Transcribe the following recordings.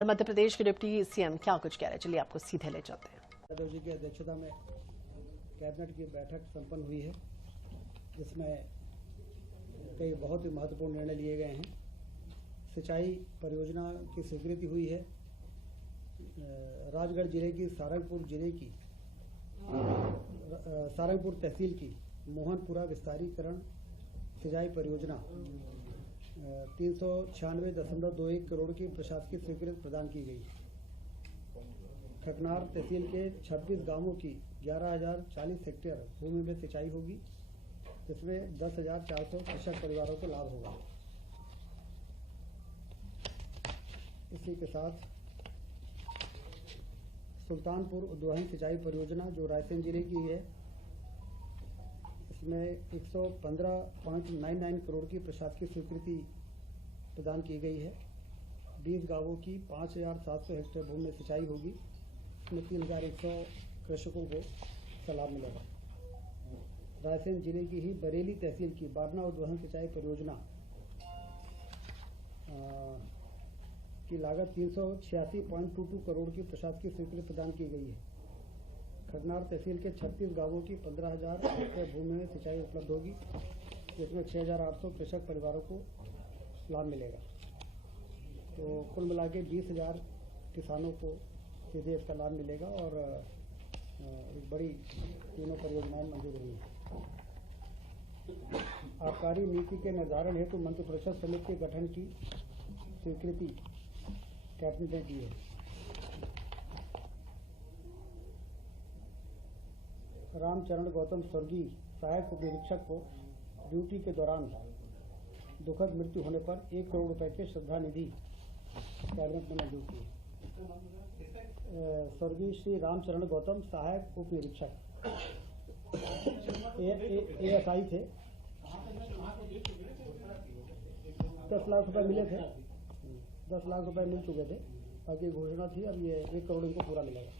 मध्य प्रदेश के deputy CM क्या कुछ कह रहे हैं, चलिए आपको सीधे ले जाते हैं। यादव जी की अध्यक्षता में कैबिनेट की बैठक संपन्न हुई है, जिसमें कई बहुत ही महत्वपूर्ण निर्णय लिए गए हैं। सिंचाई परियोजना की स्वीकृति हुई है। राजगढ़ जिले की सारंगपुर तहसील की मोहनपुरा विस्तारीकरण सिंचाई परियोजना 396.21 करोड़ की प्रशासकीय स्वीकृति प्रदान की गई। खकनार तहसील के 26 गांवों की 11,040 हेक्टेयर भूमि में सिंचाई होगी, जिसमें 10,400 कृषक परिवारों को लाभ होगा। इसी के साथ सुल्तानपुर उद्वहन सिंचाई परियोजना जो रायसेन जिले की है, इसमें 115.99 करोड़ की प्रशासकीय स्वीकृति प्रदान की गई है। 20 गांवों की 5,700 हेक्टेयर भूमि में सिंचाई होगी, इसमें 3,100 कृषकों को लाभ मिलेगा। रायसेन जिले की ही बरेली तहसील की बारना उद्वहन सिंचाई परियोजना की लागत 386.22 करोड़ की प्रशासकीय स्वीकृति प्रदान की गई है। खगनार तहसील के 36 गांवों की 15,000 हेक्टेयर भूमि में सिंचाई उपलब्ध होगी, जिसमें 6,800 कृषक परिवारों को लाभ मिलेगा। तो कुल मिला के 20,000 किसानों को सीधे इसका लाभ मिलेगा और एक बड़ी तीनों परियोजनाएं मंजूर हुई हैं। आबकारी नीति के निर्धारण हेतु मंत्रिपरिषद समिति के गठन की स्वीकृति कैबिनेट ने दी है। रामचरण गौतम स्वर्गीय सहायक उप निरीक्षक को ड्यूटी के दौरान दुखद मृत्यु होने पर 1 करोड़ रुपए के श्रद्धा निधि कैबिनेट ने मंजूर की। स्वर्गीय श्री रामचरण गौतम सहायक उप निरीक्षक ASI थे। 10 लाख रुपए मिले थे, 10 लाख रुपए मिल चुके थे, बाकी घोषणा थी, अब ये 1 करोड़ इनको पूरा मिलेगा।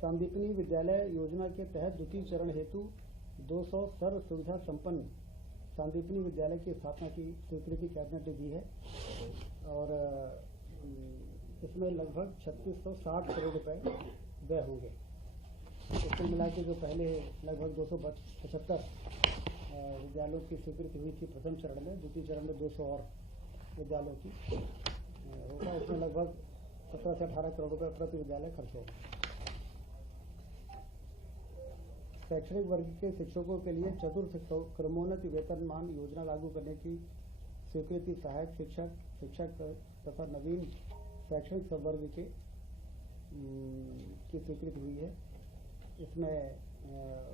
सांदीपनी विद्यालय योजना के तहत द्वितीय चरण हेतु 200 सर्व सुविधा संपन्न सांदीपनी विद्यालय की स्थापना की स्वीकृति कैबिनेट ने दी है और इसमें लगभग 3660 करोड़ रुपए व्यय होंगे। इसको मिला के जो पहले लगभग 275 विद्यालयों की स्वीकृति हुई थी प्रथम चरण में, द्वितीय चरण में 200 और विद्यालयों की होगा। इसमें लगभग 17 से 18 करोड़ रुपए प्रति विद्यालय खर्च होगा। शैक्षणिक वर्ग के शिक्षकों के लिए चतुर्थ क्रमोन्नति वेतनमान योजना लागू करने की स्वीकृति सहायक शिक्षक तथा नवीन शैक्षणिक संवर्ग की स्वीकृति हुई है। इसमें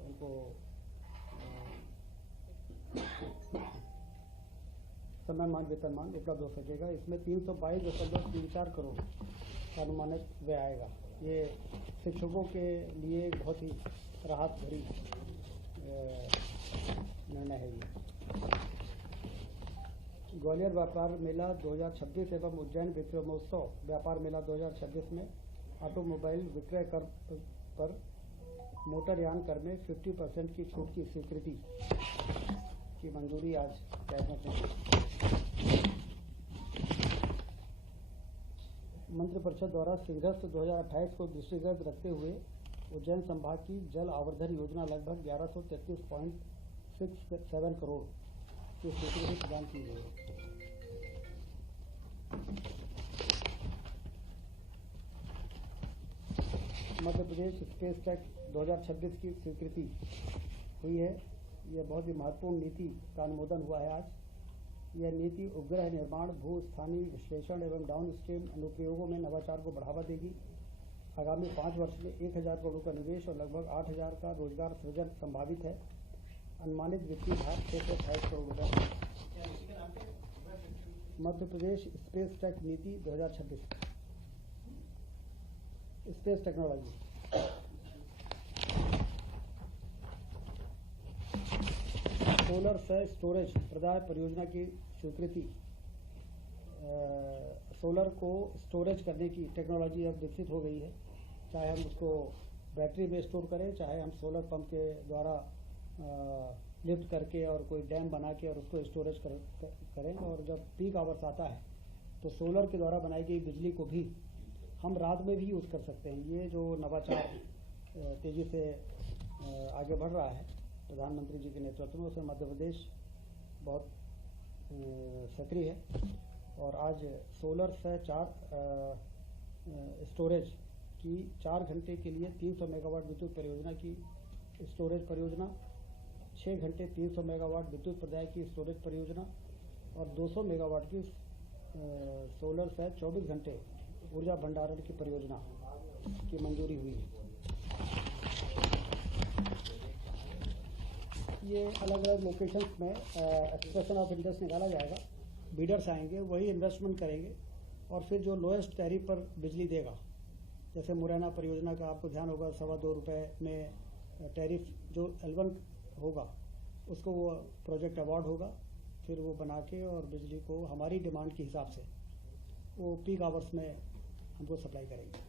उनको समयमान वेतनमान उपलब्ध हो सकेगा। इसमें 322.34 करोड़ का अनुमानित व्यय आएगा। ये शिक्षकों के लिए बहुत ही राहत भरी निर्णय है। ये ग्वालियर व्यापार मेला 2026 एवं उज्जैन विक्रमोत्सव व्यापार मेला 2026 में ऑटोमोबाइल विक्रय कर पर मोटरयान कर में 50% की छूट की स्वीकृति की मंजूरी आज कैबिनेट ने मंत्रिपरिषद द्वारा सिंहस्थ 2028 को दृष्टिगत रखते हुए उज्जैन संभाग की जल आवर्धन योजना लगभग 1133.67 करोड़ की स्वीकृति प्रदान की गई है। मध्य प्रदेश स्पेस टेक 2026 की स्वीकृति हुई है। यह बहुत ही महत्वपूर्ण नीति का अनुमोदन हुआ है आज। यह नीति उपग्रह निर्माण, भू स्थानीय विश्लेषण एवं डाउन स्ट्रीम अनुप्रयोगों में नवाचार को बढ़ावा देगी। आगामी 5 वर्ष में 1,000 करोड़ का निवेश और लगभग 8,000 का रोजगार सृजन संभावित है। अनुमानित वित्तीय भार 628 करोड़ रुपए। मध्य प्रदेश स्पेस टेक नीति 2026 space technology solar cell storage प्रदाय परियोजना की स्वीकृति। सोलर को स्टोरेज करने की टेक्नोलॉजी अब विकसित हो गई है। चाहे हम उसको बैटरी में स्टोर करें, चाहे हम सोलर पंप के द्वारा लिफ्ट करके और कोई डैम बना के और उसको स्टोरेज करें। और जब पीक आवर्स आता है तो सोलर के द्वारा बनाई गई बिजली को भी हम रात में भी यूज़ कर सकते हैं। ये जो नवाचार तेज़ी से आगे बढ़ रहा है प्रधानमंत्री जी के नेतृत्व में, उसमें मध्य प्रदेश बहुत सक्रिय है। और आज सोलर से स्टोरेज की 4 घंटे के लिए 300 मेगावाट विद्युत परियोजना की स्टोरेज परियोजना, 6 घंटे 300 मेगावाट विद्युत प्रदाय की स्टोरेज परियोजना और 200 मेगावाट की सोलर से 24 घंटे ऊर्जा भंडारण की परियोजना की मंजूरी हुई है। ये अलग अलग लोकेशंस में एक्सप्रेशन ऑफ इंटरेस्ट निकाला जाएगा, बीडर्स आएंगे, वही इन्वेस्टमेंट करेंगे और फिर जो लोएस्ट टैरिफ पर बिजली देगा, जैसे मुरैना परियोजना का आपको ध्यान होगा, ₹2.25 में टैरिफ जो L1 होगा उसको वो प्रोजेक्ट अवार्ड होगा, फिर वो बना के और बिजली को हमारी डिमांड के हिसाब से वो पीक आवर्स में हमको सप्लाई करेंगे।